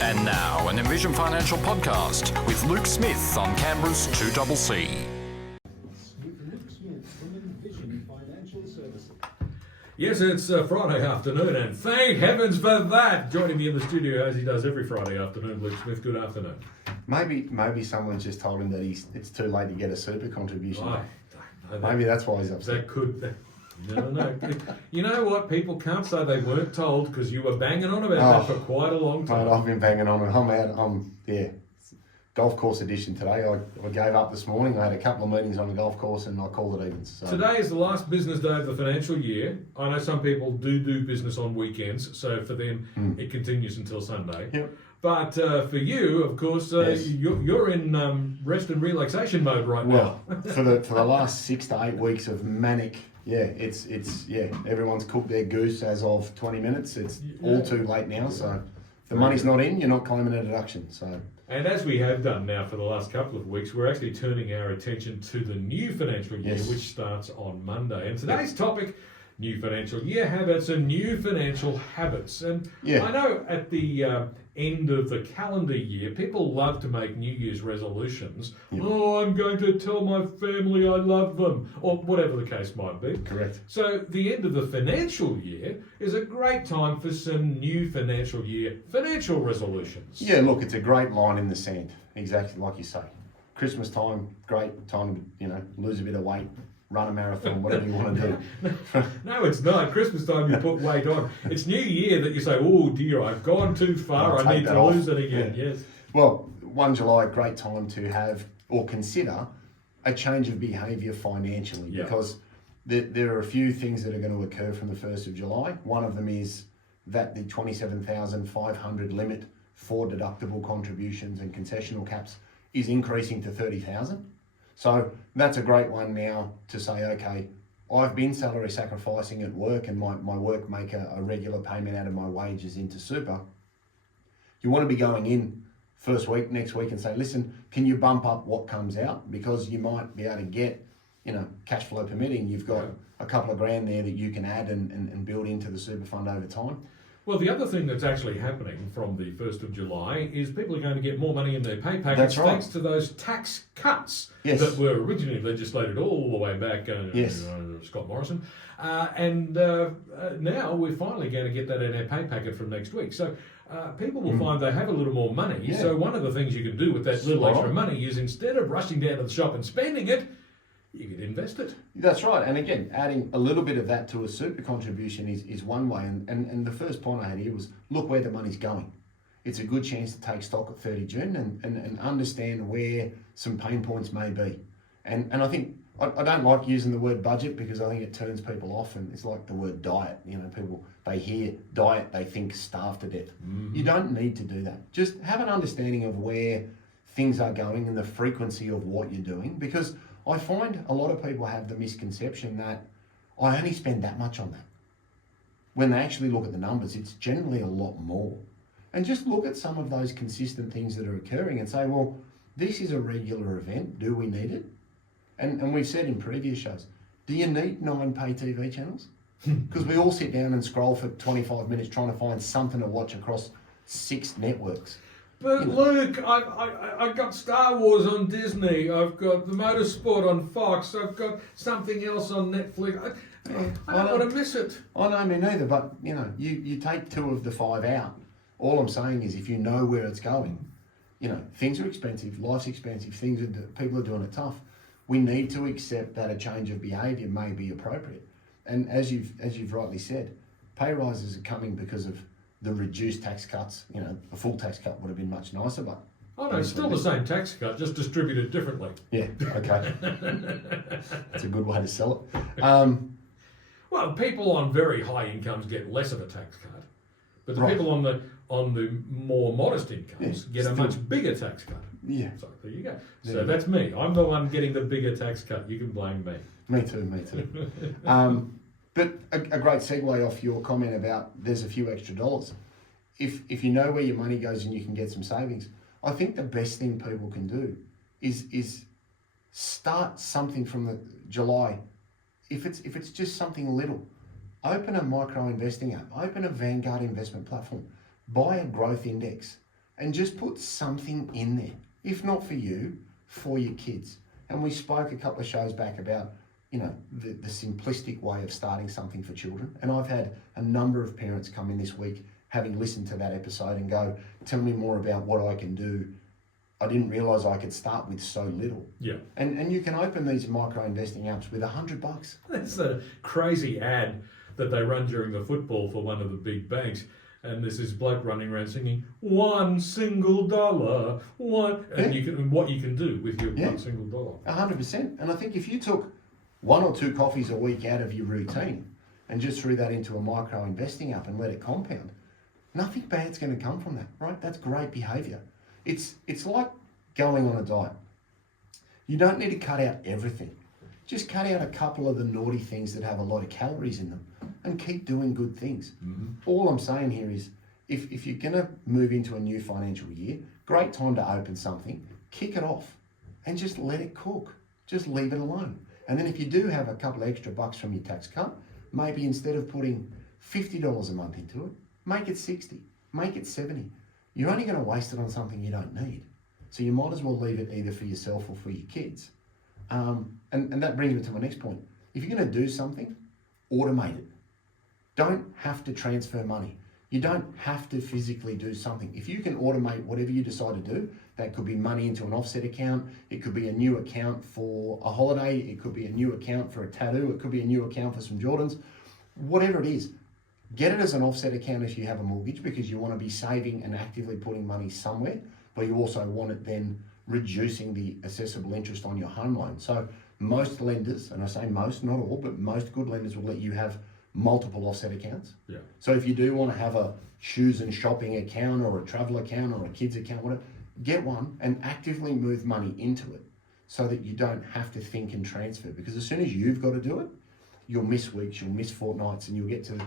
And now, an Envision Financial podcast with Luke Smith on Canberra's 2CC. Yes, it's Friday afternoon, and thank heavens for that. Joining me in the studio, as he does every Friday afternoon, Luke Smith. Good afternoon. Maybe someone's just told him that it's too late to get a super contribution. I don't know. Maybe that's why he's upset. No. You know what? People can't say they weren't told because you were banging on about that for quite a long time. Mate, I've been banging on it. I'm out. Golf course edition today. I gave up this morning. I had a couple of meetings on the golf course and I called it evens. So. Today is the last business day of the financial year. I know some people do business on weekends, so for them it continues until Sunday. Yep. But for you, of course, Yes. you're in rest and relaxation mode right now. Well, for the last 6 to 8 weeks of manic. It's everyone's cooked their goose as of 20 minutes. It's all too late now, so if the money's not in, you're not claiming a deduction. So. And as we have done now for the last couple of weeks, we're actually turning our attention to the new financial year, which starts on Monday. And today's topic, new financial year habits and new financial habits. And I know at the end of the calendar year, people love to make New Year's resolutions. Yep. Oh, I'm going to tell my family I love them, or whatever the case might be. Correct. So the end of the financial year is a great time for some new financial year financial resolutions. Yeah, look, it's a great line in the sand, exactly like you say. Christmas time, great time to lose a bit of weight, run a marathon, whatever you want to do. No, it's not. Christmas time you put weight on. It's New Year that you say, oh dear, I've gone too far, I need to lose it again. Yeah. Yes. Well, 1 July, great time to have or consider a change of behaviour financially because there are a few things that are going to occur from the 1st of July. One of them is that the 27,500 limit for deductible contributions and concessional caps is increasing to 30,000. So that's a great one now to say, okay, I've been salary sacrificing at work and my work make a regular payment out of my wages into super. You want to be going in first week, next week and say, listen, can you bump up what comes out? Because you might be able to get, cash flow permitting, you've got a couple of grand there that you can add and build into the super fund over time. Well, the other thing that's actually happening from the 1st of July is people are going to get more money in their pay packets thanks to those tax cuts that were originally legislated all the way back, Scott Morrison. And now we're finally going to get that in our pay packet from next week. So people will find they have a little more money. Yeah. So one of the things you can do with that little extra money is instead of rushing down to the shop and spending it, you could invest it. That's right. And again, adding a little bit of that to a super contribution is one way. And the first point I had here was, look where the money's going. It's a good chance to take stock at 30 June and understand where some pain points may be. And I think, I don't like using the word budget because I think it turns people off, and it's like the word diet. People, they hear diet, they think starve to death. Mm-hmm. You don't need to do that. Just have an understanding of where things are going and the frequency of what you're doing, because I find a lot of people have the misconception that I only spend that much on that. When they actually look at the numbers, it's generally a lot more. And just look at some of those consistent things that are occurring and say, well, this is a regular event. Do we need it? And we've said in previous shows, do you need 9 pay TV channels? Because we all sit down and scroll for 25 minutes trying to find something to watch across 6 networks. But Luke, I've got Star Wars on Disney, I've got the motorsport on Fox, I've got something else on Netflix. I don't want to miss it. I know, me neither, but you take 2 of the 5 out. All I'm saying is if you know where it's going, things are expensive, life's expensive, people are doing it tough. We need to accept that a change of behaviour may be appropriate. And as you've rightly said, pay rises are coming because of the reduced tax cuts. A full tax cut would have been much nicer, but... Oh no, it's still the same tax cut, just distributed differently. Yeah, okay. That's a good way to sell it. Well, people on very high incomes get less of a tax cut, but the people on the more modest incomes get a much bigger tax cut. Yeah. So there you go. So that's me. I'm the one getting the bigger tax cut. You can blame me. Me too. But a great segue off your comment about there's a few extra dollars. If you know where your money goes and you can get some savings, I think the best thing people can do is start something from the July. If it's just something little, open a micro investing app, open a Vanguard investment platform, buy a growth index, and just put something in there. If not for you, for your kids. And we spoke a couple of shows back about, the simplistic way of starting something for children. And I've had a number of parents come in this week having listened to that episode and go, tell me more about what I can do. I didn't realise I could start with so little. Yeah. And you can open these micro investing apps with $100. That's a crazy ad that they run during the football for one of the big banks. And there's this bloke running around singing $1 single, and what you can do with your $1 single dollar. 100%. And I think if you took 1 or 2 coffees a week out of your routine and just threw that into a micro investing app and let it compound, nothing bad's going to come from that, right? That's great behaviour. It's like going on a diet. You don't need to cut out everything. Just cut out a couple of the naughty things that have a lot of calories in them and keep doing good things. Mm-hmm. All I'm saying here is if you're going to move into a new financial year, great time to open something, kick it off and just let it cook. Just leave it alone. And then if you do have a couple of extra bucks from your tax cut, maybe instead of putting $50 a month into it, make it 60, make it 70. You're only going to waste it on something you don't need. So you might as well leave it either for yourself or for your kids. And that brings me to my next point. If you're going to do something, automate it. Don't have to transfer money. You don't have to physically do something. If you can automate whatever you decide to do, that could be money into an offset account. It could be a new account for a holiday. It could be a new account for a tattoo. It could be a new account for some Jordans. Whatever it is, get it as an offset account if you have a mortgage because you want to be saving and actively putting money somewhere, but you also want it then reducing the assessable interest on your home loan. So most lenders, and I say most, not all, but most good lenders will let you have multiple offset accounts. Yeah. So if you do want to have a shoes and shopping account or a travel account or a kids account, whatever, get one and actively move money into it so that you don't have to think and transfer. Because as soon as you've got to do it, you'll miss weeks, you'll miss fortnights, and you'll get to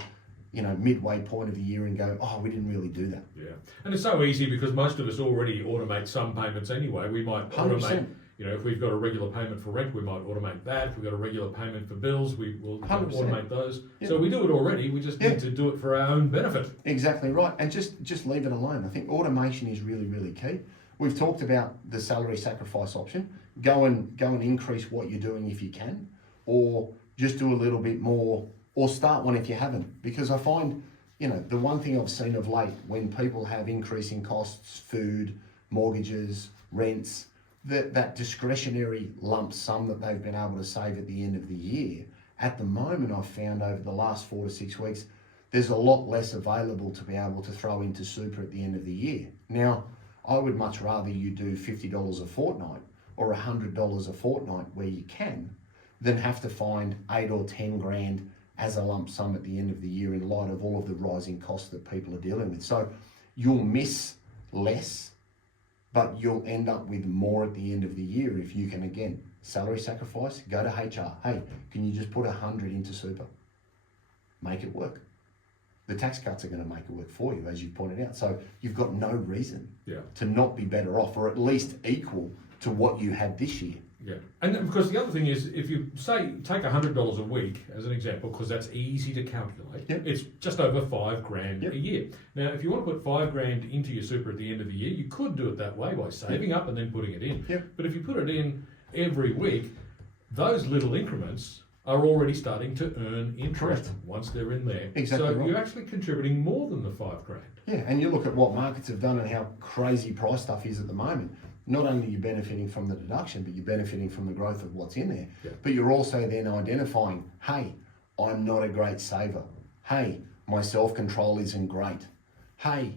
midway point of the year and go, oh, we didn't really do that. Yeah. And it's so easy because most of us already automate some payments anyway. We might automate, 100%. If we've got a regular payment for rent, we might automate that. If we've got a regular payment for bills, we will 100%. Automate those. Yep. So we do it already. We just need to do it for our own benefit. Exactly right. And just leave it alone. I think automation is really, really key. We've talked about the salary sacrifice option. Go and increase what you're doing if you can, or just do a little bit more, or start one if you haven't. Because I find, the one thing I've seen of late when people have increasing costs, food, mortgages, rents, that discretionary lump sum that they've been able to save at the end of the year, at the moment I've found over the last 4 to 6 weeks, there's a lot less available to be able to throw into super at the end of the year. Now, I would much rather you do $50 a fortnight or $100 a fortnight where you can, than have to find 8 or 10 grand as a lump sum at the end of the year in light of all of the rising costs that people are dealing with. So you'll miss less, but you'll end up with more at the end of the year if you can, again, salary sacrifice, go to HR. Hey, can you just put 100 into super? Make it work. The tax cuts are going to make it work for you, as you pointed out. So you've got no reason to not be better off, or at least equal to what you had this year. Yeah, and because the other thing is, if you say take $100 a week as an example, because that's easy to calculate, it's just over $5 grand a year. Now, if you want to put $5 grand into your super at the end of the year, you could do it that way by saving up and then putting it in. But if you put it in every week, those little increments are already starting to earn interest once they're in there. Exactly so right. You're actually contributing more than the $5 grand. Yeah, and you look at what markets have done and how crazy price stuff is at the moment. Not only are you benefiting from the deduction, but you're benefiting from the growth of what's in there. But you're also then identifying, hey, I'm not a great saver. Hey, my self-control isn't great. Hey,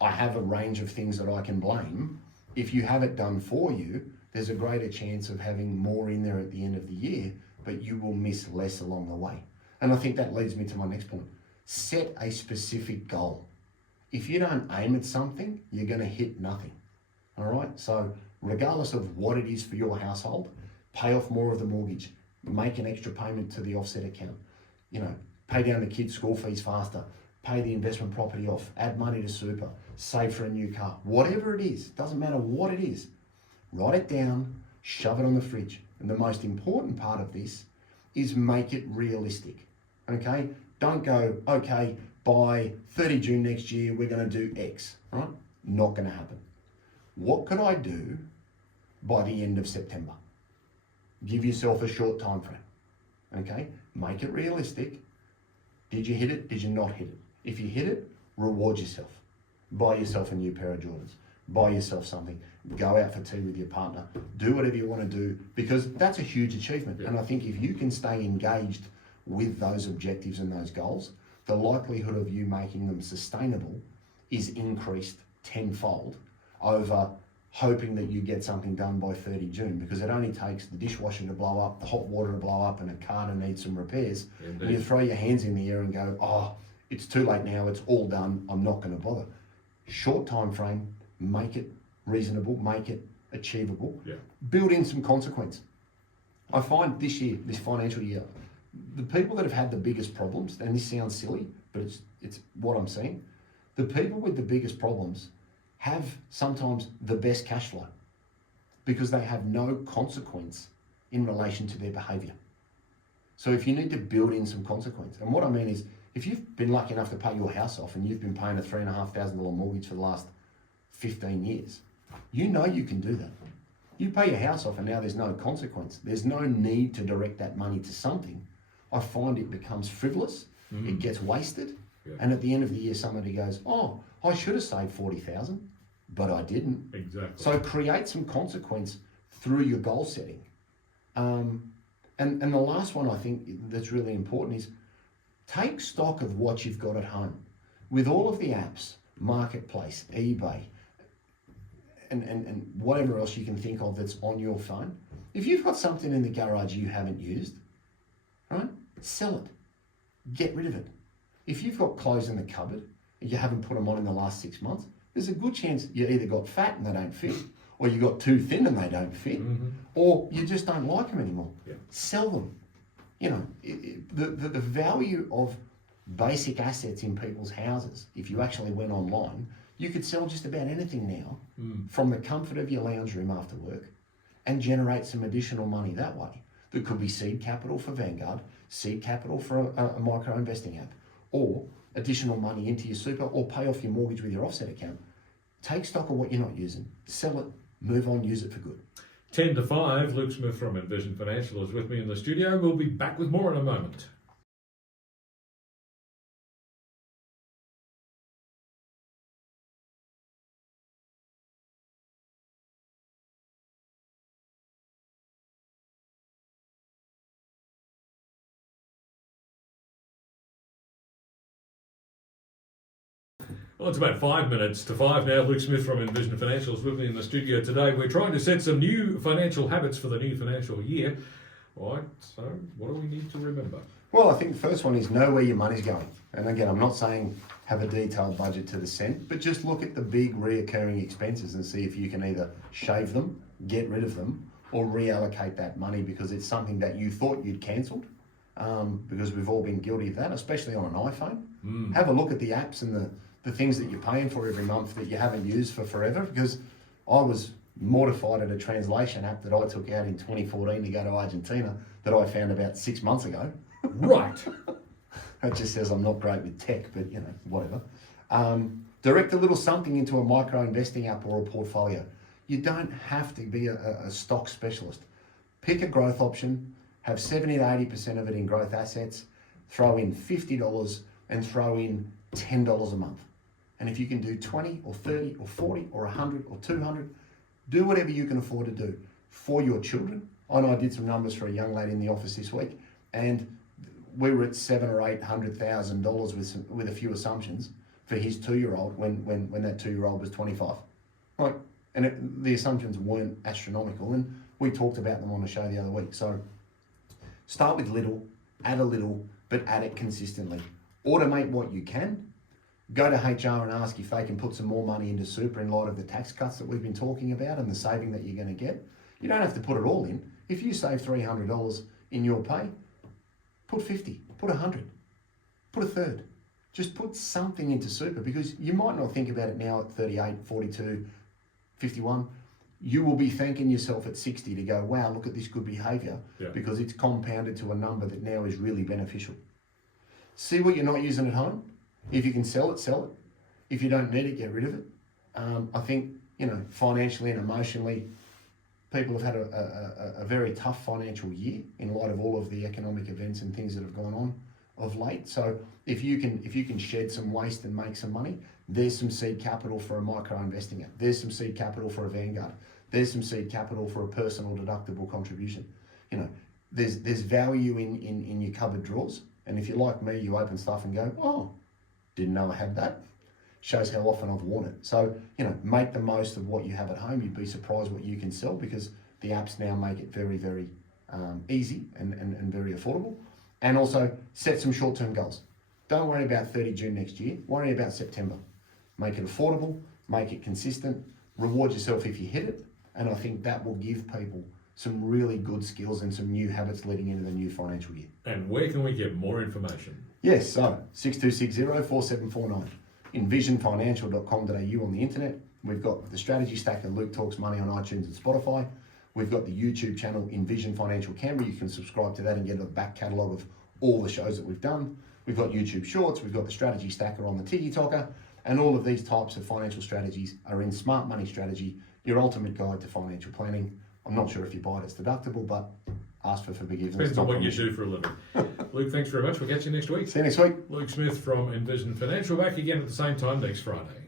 I have a range of things that I can blame. If you have it done for you, there's a greater chance of having more in there at the end of the year, but you will miss less along the way. And I think that leads me to my next point. Set a specific goal. If you don't aim at something, you're going to hit nothing. All right, so regardless of what it is for your household, pay off more of the mortgage, make an extra payment to the offset account, pay down the kids' school fees faster, pay the investment property off, add money to super, save for a new car, whatever it is, doesn't matter what it is, write it down, shove it on the fridge. And the most important part of this is make it realistic, okay? Don't go, okay, by 30 June next year, we're gonna do X, right? Not going to happen. What could I do by the end of September? Give yourself a short time frame. Okay? Make it realistic. Did you hit it? Did you not hit it? If you hit it, reward yourself. Buy yourself a new pair of Jordans. Buy yourself something. Go out for tea with your partner. Do whatever you want to do, because that's a huge achievement. Yeah. And I think if you can stay engaged with those objectives and those goals, the likelihood of you making them sustainable is increased tenfold over hoping that you get something done by 30 June, because it only takes the dishwasher to blow up, the hot water to blow up, and a car to need some repairs. Indeed. And you throw your hands in the air and go, oh, it's too late now, it's all done, I'm not going to bother. Short time frame, make it reasonable, make it achievable, build in some consequence. I find this year, this financial year, the people that have had the biggest problems, and this sounds silly, but it's what I'm seeing, the people with the biggest problems have sometimes the best cash flow because they have no consequence in relation to their behaviour. So if you need to build in some consequence, and what I mean is, if you've been lucky enough to pay your house off and you've been paying a $3,500 mortgage for the last 15 years, you know you can do that. You pay your house off and now there's no consequence. There's no need to direct that money to something. I find it becomes frivolous, it gets wasted, and at the end of the year somebody goes, oh, I should have saved 40,000, but I didn't. Exactly. So create some consequence through your goal setting. And the last one I think that's really important is take stock of what you've got at home. With all of the apps, Marketplace, eBay, and whatever else you can think of that's on your phone, if you've got something in the garage you haven't used, right, sell it. Get rid of it. If you've got clothes in the cupboard and you haven't put them on in the last 6 months, there's a good chance you either got fat and they don't fit, or you got too thin and they don't fit, or you just don't like them anymore. Sell them. You know, the value of basic assets in people's houses, if you actually went online, you could sell just about anything now from the comfort of your lounge room after work and generate some additional money that way. That could be seed capital for Vanguard, seed capital for a micro investing app, or additional money into your super, or pay off your mortgage with your offset account. Take stock of what you're not using, sell it, move on, use it for good. 10 to 5, Luke Smith from Envision Financial is with me in the studio. We'll be back with more in a moment. Well, it's about 5 minutes to 5 now. Luke Smith from Envision Financial is with me in the studio today. We're trying to set some new financial habits for the new financial year. All right, so what do we need to remember? Well, I think the first one is know where your money's going. And again, I'm not saying have a detailed budget to the cent, but just look at the big reoccurring expenses and see if you can either shave them, get rid of them, or reallocate that money because it's something that you thought you'd cancelled. Because we've all been guilty of that, especially on an iPhone. Have a look at the apps and the things that you're paying for every month that you haven't used for forever, because I was mortified at a translation app that I took out in 2014 to go to Argentina that I found about 6 months ago. Right. It just says I'm not great with tech, but you know, whatever. Direct a little something into a micro investing app or a portfolio. You don't have to be a stock specialist. Pick a growth option, have 70 to 80% of it in growth assets, throw in $50 and throw in $10 a month. And if you can do 20 or 30 or 40 or 100 or 200, do whatever you can afford to do for your children. I know I did some numbers for a young lady in the office this week, and we were at $700,000 or $800 with a few assumptions for his 2-year-old when that 2-year-old was 25. Right, and the assumptions weren't astronomical, and we talked about them on the show the other week. So start with little, add a little, but add it consistently. Automate what you can. Go to HR and ask if they can put some more money into super in light of the tax cuts that we've been talking about and the saving that you're going to get. You don't have to put it all in. If you save $300 in your pay, put 50, put 100, put a third. Just put something into super, because you might not think about it now at 38, 42, 51. You will be thanking yourself at 60 to go, wow, look at this good behaviour, because it's compounded to a number that now is really beneficial. See what you're not using at home. If you can sell it, sell it. If you don't need it, get rid of it. I think, financially and emotionally, people have had a very tough financial year in light of all of the economic events and things that have gone on of late. So if you can shed some waste and make some money, there's some seed capital for a micro investing app. There's some seed capital for a Vanguard. There's some seed capital for a personal deductible contribution. There's value in your cupboard drawers. And if you're like me, you open stuff and go, oh, didn't know I had that. Shows how often I've worn it. So, make the most of what you have at home. You'd be surprised what you can sell, because the apps now make it very, very easy and very affordable. And also set some short-term goals. Don't worry about 30 June next year. Worry about September. Make it affordable, make it consistent, reward yourself if you hit it. And I think that will give people some really good skills and some new habits leading into the new financial year. And where can we get more information? Yes, so 6260-4749. envisionfinancial.com.au on the internet. We've got the strategy stack of Luke Talks Money on iTunes and Spotify. We've got the YouTube channel Envision Financial Canberra. You can subscribe to that and get a back catalogue of all the shows that we've done. We've got YouTube Shorts. We've got the strategy stacker on the Tiki Talker. And all of these types of financial strategies are in Smart Money Strategy, your ultimate guide to financial planning. I'm not sure if you buy it, it's deductible, but ask for forgiveness. Depends on what you do for a living. Luke, thanks very much. We'll catch you next week. See you next week. Luke Smith from Envision Financial, back again at the same time next Friday.